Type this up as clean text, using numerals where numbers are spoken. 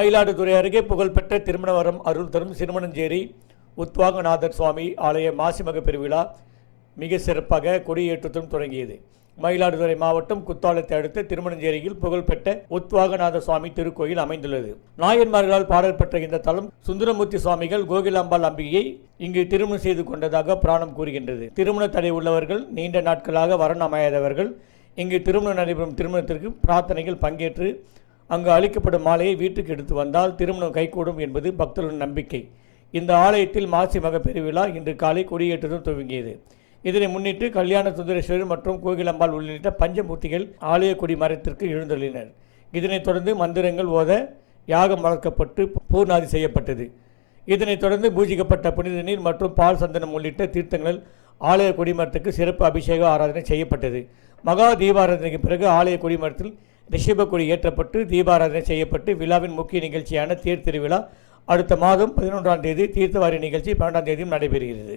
மயிலாடுதுறை அருகே புகழ்பெற்ற திருமணவரம் அருள் தரும் சிறுமணஞ்சேரி உத்வாகநாதர் சுவாமி ஆலய மாசிமக பெருவிழா மிக சிறப்பாக கொடியேற்றத்துடன் தொடங்கியது. மயிலாடுதுறை மாவட்டம் குத்தாலத்தை அடுத்த திருமணஞ்சேரியில் புகழ்பெற்ற உத்வாகநாத சுவாமி திருக்கோயில் அமைந்துள்ளது. நாயன்மார்களால் பாடல் பெற்ற இந்த தலம் சுந்தரமூர்த்தி சுவாமிகள் கோகிலாம்பாள் அம்பிகையை இங்கு திருமணம் செய்து கொண்டதாக புராணம் கூறுகின்றது. திருமண தடை உள்ளவர்கள், நீண்ட நாட்களாக வரன் அமையாதவர்கள் இங்கு திருமணம் நடைபெறும் திருமணத்திற்கு பிரார்த்தனைகள் பங்கேற்று அங்கு அளிக்கப்படும் மாலையை வீட்டுக்கு எடுத்து வந்தால் திருமணம் கைகூடும் என்பது பக்தர்களின் நம்பிக்கை. இந்த ஆலயத்தில் மாசி மக பெருவிழா இன்று காலை கொடியேற்றத்துடன் துவங்கியது. இதனை முன்னிட்டு கல்யாண சுந்தரேஸ்வரர் மற்றும் கோகிலம்பாள் உள்ளிட்ட பஞ்சமூர்த்திகள் ஆலய கொடி மரத்திற்கு எழுந்தள்ளினர். இதனைத் தொடர்ந்து மந்திரங்கள் ஓத யாகம் வளர்க்கப்பட்டு பூர்ணாதி செய்யப்பட்டது. இதனைத் தொடர்ந்து பூஜிக்கப்பட்ட புனித நீர் மற்றும் பால் சந்தனம் உள்ளிட்ட தீர்த்தங்கள் ஆலய கொடிமரத்துக்கு சிறப்பு அபிஷேக ஆராதனை செய்யப்பட்டது. மகா தீபாராதனைக்கு பிறகு ஆலய கொடிமரத்தில் ரிஷப கொடி ஏற்றப்பட்டு தீபாராதனை செய்யப்பட்டு விழாவின் முக்கிய நிகழ்ச்சியான தேர் திருவிழா அடுத்த மாதம் 11ஆம் தேதி, தீர்த்தவாரி நிகழ்ச்சி 12ஆம் தேதியும் நடைபெறுகிறது.